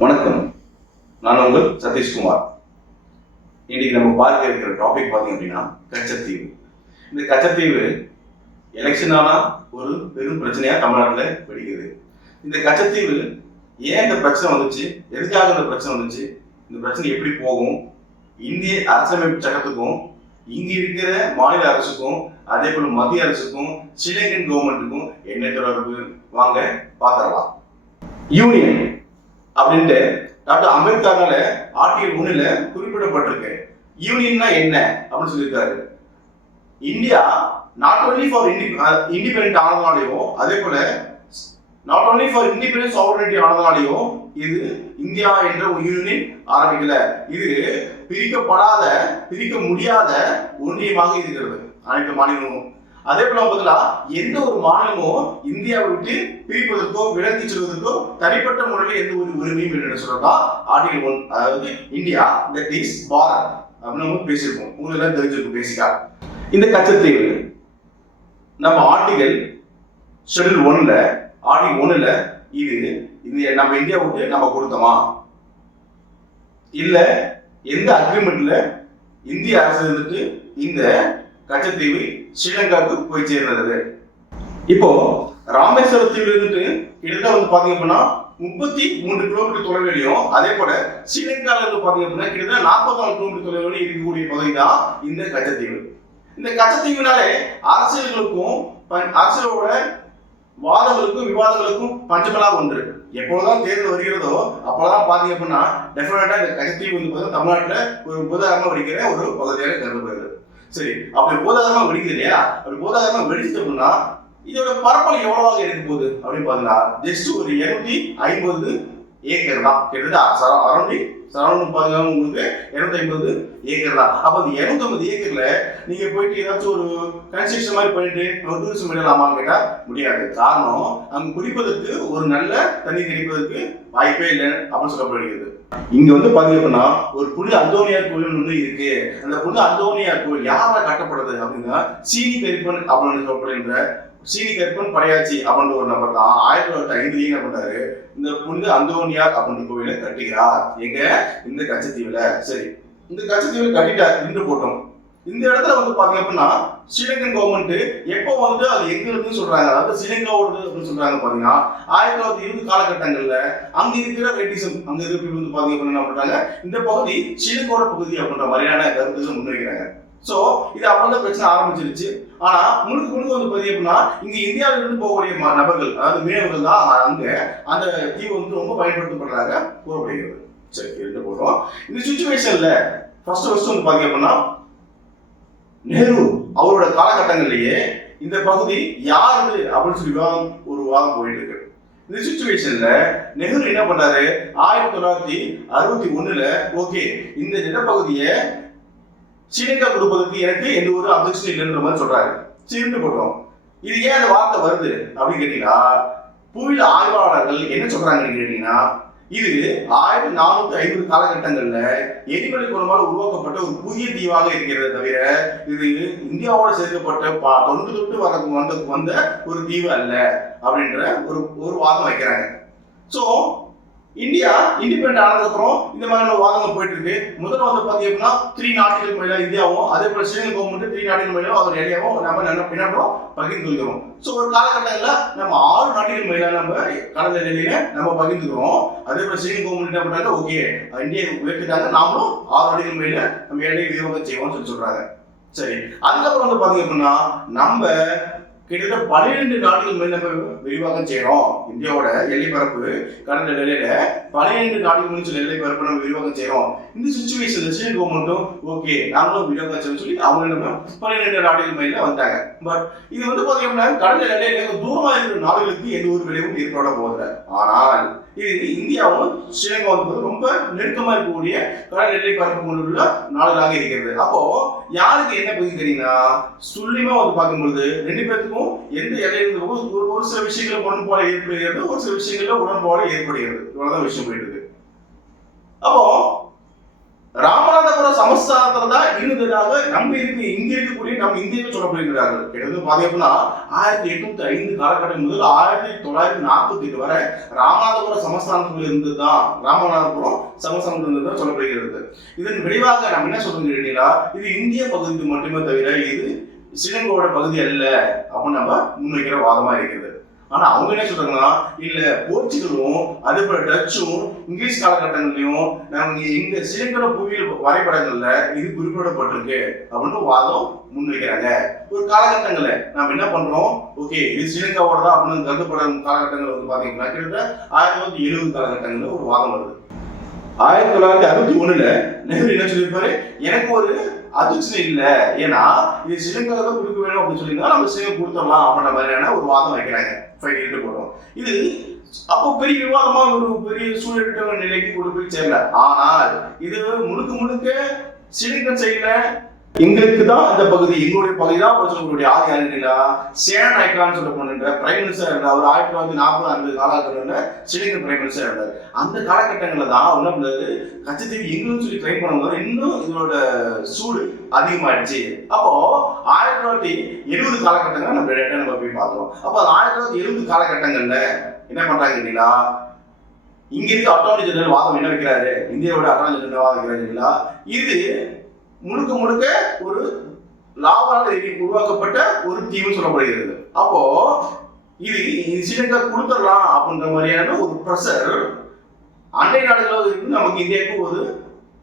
வணக்கம், நான் உங்கள் சதீஷ்குமார். இன்னைக்கு நம்ம பார்க்க இருக்கிற டாபிக் பார்த்தீங்க அப்படின்னா கச்சத்தீவு. இந்த கச்சத்தீவு எலெக்ஷனான ஒரு பெரும் பிரச்சனையா தமிழ்நாட்டில் வெடிக்குது. இந்த கச்சத்தீவு ஏன் இந்த பிரச்சனை வந்துச்சு, எதுக்காக இந்த பிரச்சனை வந்துச்சு, இந்த பிரச்சனை எப்படி போகும், இந்திய அரசியலமைப்பு சட்டத்துக்கும் இங்க இருக்கிற மாநில அரசுக்கும் அதே போல மத்திய அரசுக்கும் ஸ்ரீலங்கன் கவர்மெண்ட்டுக்கும் என்ன தொடர்பு, வாங்க பார்த்துடலாம். யூனியன் அப்படின்ட்டு டாக்டர் அம்பேத்கர்னால ஆர்டிகல் 1ல குறிப்பிடப்பட்டிருக்கு. யூனியன்னா என்ன அப்படின்னு சொல்லியிருக்காரு. India not only for independent ஆனதுனாலையும் அதே போல not only for independent sovereignty ஆனதுனாலையும் இது இந்தியா என்ற ஒரு யூனியன் ஆரம்பிக்கல. இது பிரிக்க முடியாத ஒன்றியமாக இருக்கிறது அனைத்து மாநிலமும். அதே போல பதிலா எந்த ஒரு மாநிலமும் இந்தியாவை விட்டு பிரிப்பதற்கோ விலகி செல்வதற்கோ தனிப்பட்ட முறையில் எந்த ஒரு உரிமையும் என்று சொல்றதா ஆர்டிகல் 1. அதாவது இந்தியா தட் இஸ் பாரத் அப்படின்னு நம்ம பேசியிருக்கோம். உங்களுக்கு எல்லாம் தெரிஞ்சிருக்கும் பேசிக்கா. இந்த கச்சத்தீவு நம்ம ஆர்டிகல் ஷெட்யூல் 1ல ஆர்டிகல் 1ல இது நம்ம இந்தியா விட்டு நம்ம கொடுத்தோமா இல்ல எந்த அக்ரிமெண்ட்ல இந்திய அரசு இருந்துட்டு இந்த கச்சத்தீவு ஸ்ரீலங்காவுக்கு போய் சேர்ந்தது. இப்போ ராமேஸ்வரம் தீவுல இருந்துட்டு கிட்டத்தட்ட வந்து பாத்தீங்க அப்படின்னா 33 கிலோமீட்டர் தொலைவிலையும் அதே போல ஸ்ரீலங்கால இருந்து பாத்தீங்க அப்படின்னா கிட்டத்தட்ட 44 கிலோமீட்டர் தொலைவிலும் இருக்கக்கூடிய பகுதி தான் இந்த கச்சத்தீவு. இந்த கச்சத்தீவுனாலே அரசியலோட வாதங்களுக்கும் விவாதங்களுக்கும் பஞ்சமலா ஒன்று. எப்போதான் தேர்தல் வருகிறதோ அப்போதான் பாத்தீங்க அப்படின்னா டெஃபினட்டா இந்த கச்சத்தீவு வந்து தமிழ்நாட்டுல ஒரு உதாரணமா வடிக்கிற ஒரு பகுதியாக கருதப்படுகிறது. சரி, அப்படி போதாகரமா வெடிக்குது இல்லையா? அப்படி போதாகரமா வெடிச்சு அப்படின்னா இதோட பரப்பளவு எவ்வளவாக இருக்க போகுது அப்படின்னு பாத்தீங்கன்னா ஜஸ்ட் ஒரு 250 ஏக்கர் தான். கிட்டத்தட்ட சரௌண்டிங் பாத்தீங்கன்னா உங்களுக்கு 250 ஏக்கர் தான். அப்ப அந்த 250 ஏக்கர்ல நீங்க போயிட்டு ஏதாச்சும் ஒரு கன்ஸ்ட்ரக்ஷன் மாதிரி பண்ணிட்டு ஒரு டூரிசம் பண்ணலாமான்னு கேட்டா முடியாது. காரணம் அங்க குடிப்பதற்கு ஒரு நல்ல தண்ணி கிடைப்பதற்கு வாய்ப்பே இல்லை அப்படின்னு சொல்லப்படுகிறது. இங்க வந்து பாத்தீங்கன்னா ஒரு புனித அந்தோனியார் கோயில் ஒண்ணு இருக்கு. அந்த புனித அந்தோனியார் கோயில் யாரால கட்டப்படுறது அப்படின்னா சீனி கரிப்பன் அப்படின்னு சொல்லப்படுகின்ற சீனி கரிப்பன் படையாச்சி அப்படின்ற ஒரு நபர் தான் 1905 என்ன பண்றாரு, இந்த புனித அந்தோனியார் அப்படின்ற கோயிலை கட்டுகிறார். எங்க? இந்த கச்சத்தீவுல. சரி, இந்த கச்சத்தீவுல கட்டிட்டார் இன்று போட்டோம். இந்த இடத்துல வந்து பாத்தீங்க அப்படின்னா ஸ்ரீலங்கன் கவர்மெண்ட் எப்போ வந்து அது எங்க இருக்குன்னு சொல்றாங்க, அதாவது ஸ்ரீலங்காவோட அப்படின்னு சொல்றாங்க. பாத்தீங்கன்னா 1920 காலகட்டங்கள்ல அங்க இருக்கிற ரெட்டிசம் அங்க இருக்கிற வந்து பாத்தீங்க அப்படின்னா என்ன பண்றாங்க, இந்த பகுதி ஸ்ரீலங்காவோட பகுதி அப்படின்ற மாதிரியான கருத்துக்கள் முன்வைக்கிறாங்க. சோ இது அப்பதான் பிரச்சனை ஆரம்பிச்சிருச்சு. ஆனா முழுக்க வந்து பாத்தீங்க அப்படின்னா இங்க இந்தியாவில இருந்து போகக்கூடிய நபர்கள் அதாவது மீனவர்கள் தான் அங்க அந்த தீவு வந்து ரொம்ப பயன்படுத்தப்படுறாங்க கூறப்படுகிறது. சரி, இருந்து போறோம். இந்த சிச்சுவேஷன்ல ஃபர்ஸ்ட் வந்து பாத்தீங்க அப்படின்னா நேரு அவரோட காலகட்டங்கள்லயே இந்த பகுதி யாரு அப்படின்னு சொல்லி ஒரு வாதம் போயிட்டு இருக்கு. இந்த சிச்சுவேஷன்ல நெஹ்ரு என்ன பண்ணாரு, 1961ல ஓகே இந்த நிலப்பகுதியை ஸ்ரீலங்கா கொடுப்பதற்கு எனக்கு எந்த ஒரு அப்ஜெக்ஷன் இல்லைன்ற மாதிரி சொல்றாரு. சீர்ந்து போட்டோம். இது ஏன் அந்த வார்த்தை வருது அப்படின்னு கேட்டீங்கன்னா புவியியல் ஆய்வாளர்கள் என்ன சொல்றாங்கன்னு கேட்டீங்கன்னா இது 1450 காலகட்டங்கள்ல எரிமலை குளமால் உருவாக்கப்பட்ட ஒரு புதிய தீவாக இருக்கிறத தவிர இது இந்தியாவோட சேர்க்கப்பட்ட தொன்று வந்த ஒரு தீவு அல்ல அப்படின்ற ஒரு வாதம் வைக்கிறாங்க. சோ இந்தியா இண்டிபெண்டன்ட் ஆனதுக்கு அப்புறம் இந்த மாதிரியான வாதங்கள் போயிட்டு இருக்கு. முதல்ல வந்து பாத்தீங்கன்னா 3 நாடுகள் மேல இந்தியாவும் அதே போல ஸ்ரீலங்கா கவர்மெண்ட் 3 நாடுகள் மேல அவர் ஏரியாவும் நம்ம என்ன பகிர்ந்து கொள்கிறோம். சோ ஒரு காலகட்டங்கள்ல நம்ம 6 நாடுகள் மேல நம்ம கடல் எல்லையில நம்ம பகிர்ந்துக்கிறோம். அதே போல ஸ்ரீலங்கா கவர்மெண்ட் என்ன பண்றாங்க, ஓகே இந்தியா உயர்த்திட்டாங்க, நாமளும் 6 நாடுகள் மேல நம்ம எல்லையை விரிவாக்கம் செய்வோம்னு சொல்றாங்க. சரி, அதுக்கப்புறம் வந்து பாத்தீங்க அப்படின்னா நம்ம கிட்டத்தட்ட 12 நாடுகள் மேல நம்ம விரிவாக்கம் செய்யறோம். இந்தியாவோட எல்லை பரப்பு கடந்த நிலையில 12 நாடுகள் சொல்லி எல்லை பரப்பு நம்ம விரிவாக்கம் செய்யறோம். இந்த சிச்சுவேஷன்ல ஸ்ரீலங்கா கவர்மெண்ட்டும் ஓகே நாங்களும் விரிவாக்கம் செய்யணும் சொல்லி அவங்க நம்ம 12 நாடுகள் மேல வந்தாங்க. பட் இது வந்து பாத்தீங்கன்னா கடந்த நிலையில தூரமா இருக்கிற நாடுகளுக்கு எந்த ஒரு விளைவும் ஏற்பட போதில்லை. ஆனால் இது இந்தியாவும் ஸ்ரீலங்கா வந்து ரொம்ப நெருக்கமா இருக்கக்கூடிய கடல் எல்லை பரப்பு கொண்டுள்ள நாடுகளாக இருக்கிறது. அப்போ யாருக்கு என்ன பகுதி தெரியுங்கன்னா சுள்ளிமா வந்து பார்க்கும்பொழுது 2 பேருக்கும் எந்த எல்லையிலிருந்து ஒரு சில விஷயங்கள் உடன்பாடு ஏற்படுகிறது, ஒரு சில விஷயங்கள்ல உடன்பாடு ஏற்படுகிறது. இவ்வளவுதான் விஷயம் போயிட்டு இருக்கு. அப்போ ராமநாதபுரம் சமஸ்தானத்துல தான் இருந்ததாக இங்க இருக்கக்கூடிய நம்ம இந்தியாவை சொல்லப்படுகிறார்கள். கிட்டத்தட்ட பாத்தீங்கன்னா 1805 காலகட்டம் முதல் 1948 வரை ராமநாதபுரம் சமஸ்தானத்துல இருந்ததுதான் ராமநாதபுரம் சமஸ்தானத்துல இருந்ததுதான் சொல்லப்படுகிறது. இதன் விளைவாக நம்ம என்ன சொல்றோம், இது இந்திய பகுதி மட்டுமே தவிர இது ஸ்ரீலங்காவோட பகுதி அல்ல அப்படின்னு நம்ம முன்வைக்கிற வாதமா இருக்கிறது. ஆனா அவங்க என்ன சொல்றாங்கன்னா, இல்ல போர்ச்சுகலும் அதே போல டச்சும் இங்கிலீஷ் காலகட்டங்களையும் நம்ம எங்க ஸ்ரீலங்கா புவியியல் வரைபடங்கள்ல இது குறிப்பிடப்பட்டிருக்கு அப்படின்னு வாதம் முன்வைக்கிறாங்க. ஒரு காலகட்டங்கள்ல நம்ம என்ன பண்றோம், ஓகே இது ஸ்ரீலங்காவோட தான் அப்படின்னு கருதப்படும் காலகட்டங்கள் வந்து பாத்தீங்கன்னா கிட்டத்தட்ட 1970 காலகட்டங்கள்ல ஒரு வாதம் வருது. 1961 நெஹ்ரு என்ன சொல்லியிருப்பாரு, எனக்கு ஒரு அதிர்ச்சி இல்ல, ஏன்னா இது ஸ்ரீலங்கா தான் கொடுக்க வேணும் அப்படின்னு சொல்லியிருந்தா நம்ம ஸ்ரீலங்கா கொடுத்துடலாம் அப்படின்ற மாதிரியான ஒரு வாதம் வைக்கிறாங்க. போறோம். இது அப்போ பெரிய விவாதமா ஒரு பெரிய சூழல் நிலைக்கு கொண்டு போய் சேரல. ஆனால் இது முழுக்க முழுக்க ஸ்ரீலங்கன் சைட்ல எங்களுக்கு தான் இந்த பகுதி எங்களுடைய பகுதி தான் சொல்லக்கூடிய ஆதி யாருன்னா சேன நாயக்கான்னு சொல்லப்படுகின்ற பிரைம் மினிஸ்டர் இருந்தார். அவர் 1940 காலகட்டத்தில் ஸ்ரீலங்கன் பிரைம் மினிஸ்டர் இருந்தார். அந்த காலகட்டங்களில் தான் என்ன பண்ணது, கச்சத்தீவு எங்களும் சொல்லி கிளைம் பண்ணும்போது இன்னும் இதோட சூடு அதிகமாயிடுச்சு. அப்போ 1970 காலகட்டங்கள் நம்ம போய் பார்த்தோம். அப்போ 1970 காலகட்டங்கள்ல என்ன பண்றாங்க கேட்டீங்களா, இங்க இருக்க அட்டார்னி ஜெனரல் வாதம் என்ன வைக்கிறாரு, இந்தியாவோட அட்டார்னி ஜெனரல் வாதம் வைக்கிறாருங்களா, இது முழுக்க முழுக்க ஒரு லாவால் உருவாக்கப்பட்ட ஒரு தீவுன்னு சொல்லப்படுகிறது. அப்போ இது ஸ்ரீலங்கா கொடுத்துடலாம் அப்படின்ற மாதிரியான ஒரு பிரஷர் அண்டை நாடுகளில் இருந்து நமக்கு இந்தியாவுக்கு ஒரு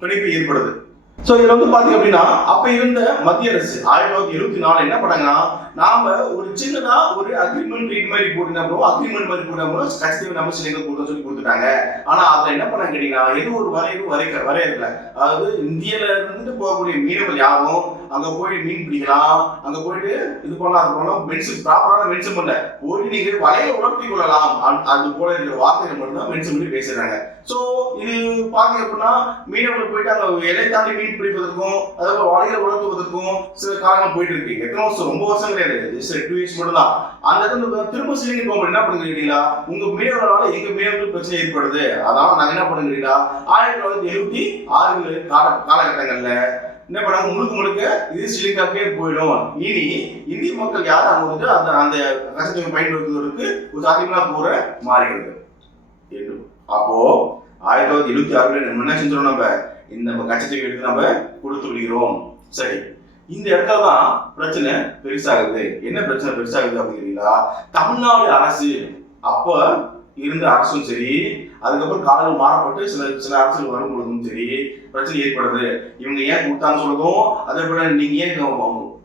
பிணைப்பு ஏற்படுது. சோ இதுல வந்து பாத்தீங்க அப்படின்னா அப்ப இருந்த மத்திய அரசு 1974 என்ன பண்ணாங்கன்னா, நாம ஒரு சின்னதா ஒரு அக்ரிமெண்ட் மாதிரி போட்டுருந்தோம், அக்ரிமெண்ட் மாதிரி போட்டோம்னா கட்சி நம்ம ஸ்ரீலங்கா கொடுக்க சொல்லி கொடுத்துட்டாங்க. ஆனா அதுல என்ன பண்ண கேட்டீங்கன்னா, எது ஒரு வரையறுக்கல. அதாவது இந்தியால இருந்து போகக்கூடிய மீனவர்கள் யாரும் அங்க போய் மீன் பிடிக்கலாம், அங்க போயிட்டு இது பண்ணலாம், மென்ஷன் ப்ராப்பரான மென்ஷன் பண்ணல, போய் நீங்க வலையில உணர்த்தி கொள்ளலாம் அது போல இருக்கிற வார்த்தைகள் மட்டும் தான் மென்ஷன் பண்ணி பேசுறாங்க. சோ இது பாத்தீங்க அப்படின்னா மீனவர்கள் போயிட்டு அங்க எல்லை தாண்டி மீன் பிடிப்பதற்கும் அதாவது வலைகளை உணர்த்துவதற்கும் சில காலங்கள் போயிட்டு இருக்கு. எத்தனை வருஷம், ரொம்ப வருஷம் கிடையாது, 2 years மட்டும் தான். அந்த இடத்துல திரும்ப ஸ்ரீலங்கா கவர்மெண்ட் என்ன பண்ணுறீங்களா, உங்க மீனவர்களால எங்க மீனவர்களுக்கு பிரச்சனை ஏற்படுது, அதனால நாங்க என்ன பண்ணுறீங்களா 1976 காலகட்டங்கள்ல என்ன பண்ணாங்க, முழுக்க இது ஸ்ரீலங்காக்கே போயிடும், இனி இந்திய மக்கள் யாரும் அங்க வந்து அந்த அந்த கச்சத்தீவை பயன்படுத்துவதற்கு ஒரு சாத்தியமா போற மாறுகிறது. அப்போ 1976 நம்ம என்ன செஞ்சோம், நம்ம இந்த கச்சத்தீவை எடுத்து நம்ம கொடுத்து விடுகிறோம். சரி, இந்த இடத்துல தான் பிரச்சனை பெருசாகுது. என்ன பிரச்சனை பெருசாகுது அப்படிங்கிறீங்களா, தமிழ்நாடு அரசு அப்ப இருந்த அரசும் சரி, அதுக்கப்புறம் காலம் மாறப்பட்டு சில அரசுகள் வரும் பொழுதும் சரி பிரச்சனை ஏற்படுது. இவங்க ஏன் கொடுத்தான்னு சொல்றதும், அதே போல நீங்க ஏன்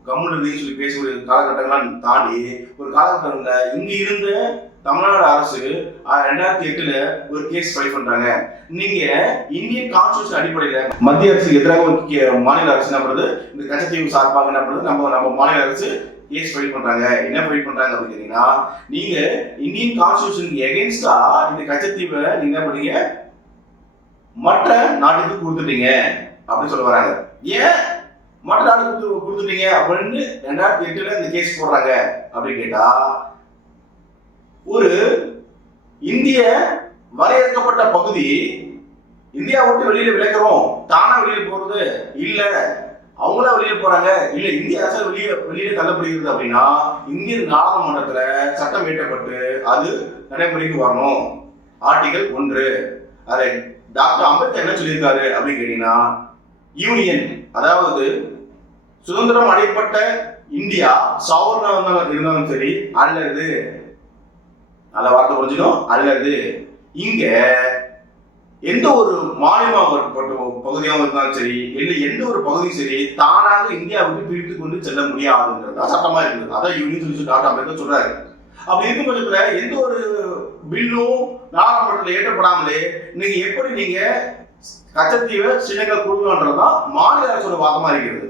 கவர்மெண்ட் சொல்லி பேசக்கூடிய காலகட்டங்கள்லாம் தாண்டி ஒரு காலகட்டங்கள்ல இங்க இருந்த தமிழ்நாடு அரசு 2008 ஒரு கேஸ் ஃபைல் பண்றாங்க. நீங்க இந்தியன் கான்ஸ்டிடியூஷன் அடிப்படையில மத்திய அரசுக்கு எதிராக ஒரு மாநில அரசு என்ன பண்ணுறது, இந்த கச்சத்தீவு சார்பாக என்ன பண்ணுறது, நம்ம மாநில அரசு கேஸ் ஃபைல் பண்றாங்க. என்ன ஃபைல் பண்றாங்க அப்படின்னு கேட்டீங்கன்னா, நீங்க இந்தியன் கான்ஸ்டிடியூஷனுக்கு எகென்ஸ்டா இந்த கச்சத்தீவை நீங்க என்ன பண்ணீங்க, மற்ற நாட்டுக்கு கொடுத்துட்டீங்க அப்படின்னு சொல்ல வராங்க. ஏன் மற்ற நாட்டுக்கு கொடுத்துட்டீங்க அப்படின்னு 2008 இந்த கேஸ் போடுறாங்க அப்படின்னு கேட்டா, ஒரு இந்திய வரையறுக்கப்பட்ட பகுதி இந்தியா விட்டு வெளியில விலகிறோம், தானா வெளியில போறது இல்ல, அவங்களா வெளியில போறாங்க இல்ல, இந்திய அரசு வெளியில தள்ளப்படுகிறது அப்படின்னா இந்திய நாடாளுமன்றத்துல சட்டம் இயற்றப்பட்டு அது நடைமுறைக்கு வரணும். ஆர்டிகல் 1 அதை டாக்டர் அம்பேத்கர் என்ன சொல்லியிருக்காரு அப்படின்னு கேட்டீங்கன்னா, யூனியன் அதாவது சுதந்திரம் அடையப்பட்ட இந்தியா சவர்ண இருந்தாலும் சரி, அல்லது நல்ல வார்த்தை புரிஞ்சுக்கணும், அல்லது இங்க எந்த ஒரு மாநிலமாகப்பட்ட பகுதியாக இருந்தாலும் சரி, இல்லை எந்த ஒரு பகுதியும் சரி, தானாக இந்தியாவுக்கு பிரித்து கொண்டு செல்ல முடியாதுங்கிறது சட்டமா இருக்குது. அதான் யூனியன் சொல்லி டாக்டர் அம்பேத்கர் சொல்றாரு. அப்படி இருக்கும் பட்சத்துல எந்த ஒரு பில்லும் நாடாளுமன்றத்தில் ஏற்றப்படாமலே நீங்க எப்படி நீங்க கச்சத்தீவை ஸ்ரீலங்கா கொடுக்கணும்ன்றதுதான் மாநில அரசோட வாதமா இருக்கிறது.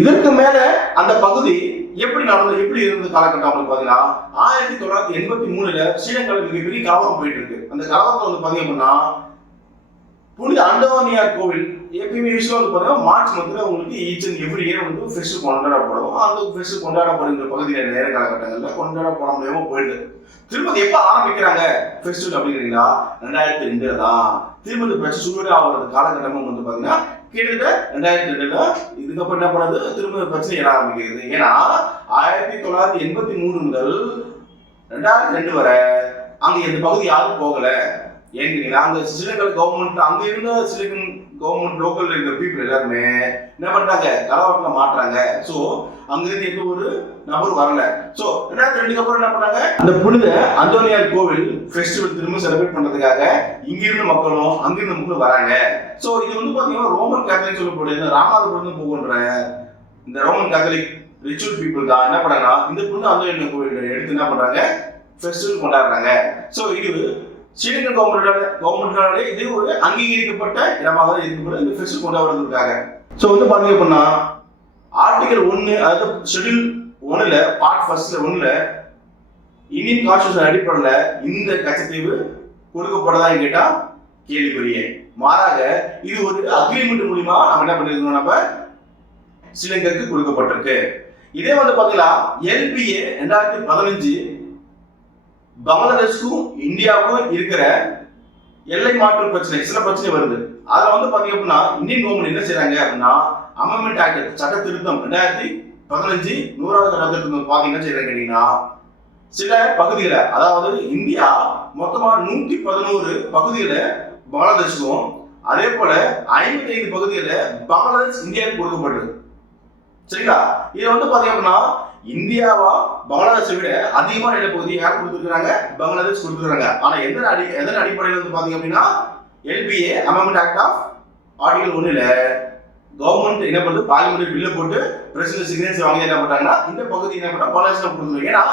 இதற்கு மேல அந்த பகுதி எப்படி நடந்தது, எப்படி இருந்த காலகட்டம் அப்படின்னு பாத்தீங்கன்னா 1983 ஸ்ரீலங்காவில் மிகப்பெரிய கலவரம் போயிட்டு இருக்கு. அந்த கலவரத்தை வந்து பாத்தீங்க அப்படின்னா புனித அண்டோனியார் கோவில் எப்பயுமே யூஸ்வலா வந்து பாத்தீங்கன்னா மார்ச் மந்த்ல உங்களுக்கு ஈச் அண்ட் எவ்ரி இயர் வந்து ஃபெஸ்ட் கொண்டாடப்படும். அந்த ஃபெஸ்ட் கொண்டாடப்படுகிற பகுதியில் நேர காலகட்டங்கள்ல கொண்டாடப்பட முடியாம போயிடுது. திரும்ப எப்ப ஆரம்பிக்கிறாங்க ஃபெஸ்டிவல் அப்படிங்கிறீங்களா, 2002 தான் திரும்ப பிரச்சனை சூழல் ஆகிறது காலகட்டமும் வந்து பாத்தீங்கன்னா கிட்டத்தட்ட 2002 இதுக்கப்புறம் என்ன பண்ணது திரும்ப பிரச்சனை எழ ஆரம்பிக்கிறது. ஏன்னா 1983 முதல் 2002 வரை அங்க இந்த பகுதி யாரும் போகல. ஏன்னு கேட்டீங்கன்னா அங்க ஸ்ரீலங்கன் கவர்மெண்ட் அங்க இருந்த ஸ்ரீலங்கன் கவர்மெண்ட் லோக்கல் இருக்கிற பீப்புள் எல்லாருமே என்ன பண்றாங்க கலவரத்துல மாட்டுறாங்க. சோ அங்க இருந்து எந்த ஒரு நபர் வரல. சோ 2002 அப்புறம் என்ன பண்ணாங்க அந்த புனித அந்தோனியார் கோவில் ஃபெஸ்டிவல் திரும்ப செலிப்ரேட் பண்றதுக்காக இங்க இருந்த மக்களும் அங்க இருந்த மக்களும் வராங்க. சோ இது வந்து பாத்தீங்கன்னா ரோமன் கேத்தலிக் சொல்லக்கூடிய ராமநாதபுரம் போகின்ற இந்த ரோமன் கேத்தலிக் ரிச்சுவல் பீப்புள் தான் என்ன பண்ணாங்கன்னா இந்த புனித அந்தோனியார் கோவில் எடுத்து என்ன பண்றாங்க ஃபெஸ்டிவல் கொண்டாடுறாங்க. சோ இது ஸ்ரீலங்கன் கவர்மெண்டாலே இது ஒரு அங்கீகரிக்கப்பட்ட இடமாக இருக்கக்கூடிய இந்த ஃபெஸ்டிவல் கொண்டாடுறதுக்காக. சோ வந்து பாத்தீங்க அப்படின்னா ஆர்டிகல் 1 அதாவது ஷெட்யூல் 1ல பார்ட் ஃபர்ஸ்ட்ல 1ல இந்தியன் கான்ஸ்டிடியூஷன் அடிப்படையில இந்த கச்சத்தீவு கொடுக்கப்பட்டதான்னு கேட்டா கேள்விக்குரிய. மாறாக இது ஒரு அக்ரிமெண்ட் மூலமா நம்ம என்ன பண்ணிருக்கோம் நம்ம ஸ்ரீலங்காவுக்கு கொடுக்கப்பட்டிருக்கு. இதே வந்து பாத்தீங்கன்னா LPA 2015 பங்களாதேஷ்க்கும் இந்தியாவுக்கும் இருக்கிற எல்லை மாற்று பிரச்சனை சில பிரச்சனை வருது. அதுல வந்து பாத்தீங்க அப்படின்னா இந்தியன் கவர்மெண்ட் என்ன செய்யறாங்க அப்படின்னா அமெண்ட்மெண்ட் ஆக்ட் சட்ட திருத்தம் 2015 100வது சட்ட திருத்தம் பாத்தீங்கன்னா செய்யறாங்க கேட்டீங்கன்னா சில பகுதிகளை அதாவது இந்தியா மொத்தமா 111 பகுதிகளை பங்களாதேஷுக்கும் அதே போல 55 பகுதிகளை பங்களாதேஷ் இந்தியாவுக்கு கொடுக்கப்பட்டது. சரிங்களா? இது வந்து பாத்தீங்க அப்படின்னா இந்தியாவா பங்களாதேஷை விட அதிகமான நிலப்பகுதி யார் கொடுத்துருக்காங்க பங்களாதேஷ் கொடுத்துருக்காங்க. ஆனா எதன் அடிப்படையில் வந்து பாத்தீங்க அப்படின்னா LPA amendment act of article 1ல கவர்மெண்ட் என்ன பண்ணுது பார்லிமெண்ட் பில்ல போட்டு பிரசிடென்ட் சிக்னேச்சர் வாங்கி என்ன பண்றாங்கன்னா இந்த பகுதி என்ன பண்ணா பங்களாதேஷ் கொடுத்துருக்காங்க. ஏன்னா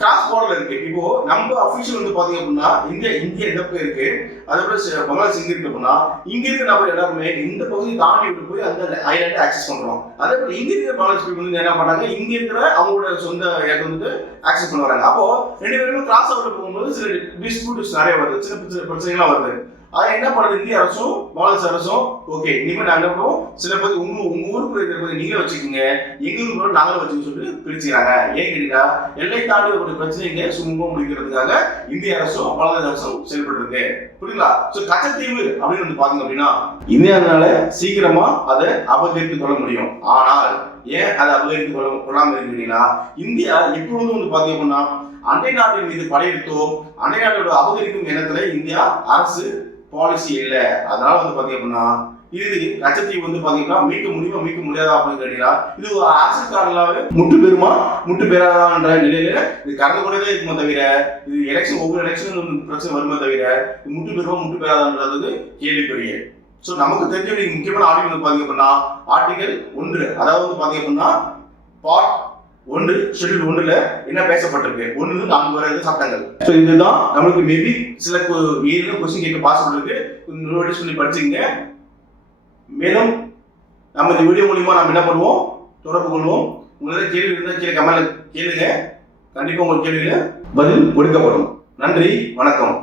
கிராஸ் பார்டர்ல இருக்கு. இப்போ நம்ம அபிஷியல் வந்து பாத்தீங்க அப்படின்னா இந்தியா இந்த பக்கம் இருக்கு அதே போல பங்களாதேஷ் இங்க இருக்கு அப்படின்னா இங்க இருக்க நம்ம எல்லாருமே இந்த பகுதி தாண்டி விட்டு போய் அந்த ஐலாண்ட் ஆக்சஸ் பண்றோம். அதே போல இங்க இருக்கிற பங்களாதேஷ் பீப்புள் வந்து என்ன பண்றாங்க இங்க இருக்கிற அவங்களோட சொந்த இடத்துல வந்து ஆக்சஸ் பண்ண வராங்க. அப்போ ரெண்டு பேருமே கிராஸ் ஓவர் போகும்போது சில டிஸ்பியூட்ஸ் நிறைய வருது, சின்ன பிரச்சனைகள்லாம் வருது. அதை என்ன பண்ணுது இந்திய அரசும் பங்களாதேஷ் அரசும் ஓகே இனிமேல் நாங்க என்ன பண்ணுவோம் சில பகுதி உங்க ஊருக்கு இருக்கிற பகுதி நீங்களே வச்சுக்கோங்க எங்க ஊருக்கு நாங்களும் வச்சுக்கோன்னு சொல்லிட்டு பிரிச்சுக்கிறாங்க. ஏன் கேட்டீங்கன்னா எல்லை தாண்டி ஒரு பிரச்சனைங்க சுமூகமா முடிக்கிறதுக்காக இந்திய அரசும் பங்களாதேஷ் அரசும் செயல்பட்டு இருக்கு. புரியுங்களா? சோ கச்சத்தீவு அப்படின்னு வந்து பாத்தீங்க அப்படின்னா இந்தியானால சீக்கிரமா அதை அபகரித்துக் கொள்ள முடியும். ஆனால் ஏன் அதை அபகரித்துக் கொள்ளாம இருக்கிறீங்கன்னா இந்தியா எப்பொழுதும் வந்து பாத்தீங்க அப்படின்னா அண்டை நாட்டின் மீது படையெடுத்தோ அண்டை நாட்டோட அபகரிக்கும் எண்ணத்துல இந்தியா அரசு பாலிசி இல்லை. அதனால வந்து பாத்தீங்க அப்படின்னா இது கச்சத்தீவு வந்து பாத்தீங்கன்னா மீட்க முடியாதா அப்படின்னு கேட்டீங்கன்னா இது ஒரு அரசுக்காரங்களாவே முட்டு பெறுமா முட்டு பெறாதான்ற நிலையில இது கடந்து கொண்டே இருக்குமே தவிர இது எலெக்ஷன் ஒவ்வொரு எலெக்ஷனும் பிரச்சனை வருமே தவிர முட்டு பெறுமா முட்டு பெறாதான்றது கேள்விக்குரிய. சோ நமக்கு தெரிஞ்ச முக்கியமான ஆர்டிகல் வந்து பாத்தீங்க அப்படின்னா ஆர்டிகல் 1 அதாவது வந்து பாத்தீங்க அப்படின்னா பார்ட் 1 ஷெட்யூல் 1ல என்ன பேசப்பட்டிருக்கு 1 4 வரை சட்டங்கள். சோ இதுதான் நமக்கு மேபி சில ஏரியா क्वेश्चन கேட்க பாசிபிள் இருக்கு. நோட்டீஸ் பண்ணி படிச்சுங்க. மேலும் நம்ம இந்த வீடியோ மூலமா நம்ம என்ன பண்ணுவோம் தொடர்பு கொள்வோம். உங்களுக்கு கேள்வி இருந்தா கீழே கமெண்ட்ல கேளுங்க. கண்டிப்பா உங்க கேள்வியில பதில் கொடுக்கப்படும். நன்றி, வணக்கம்.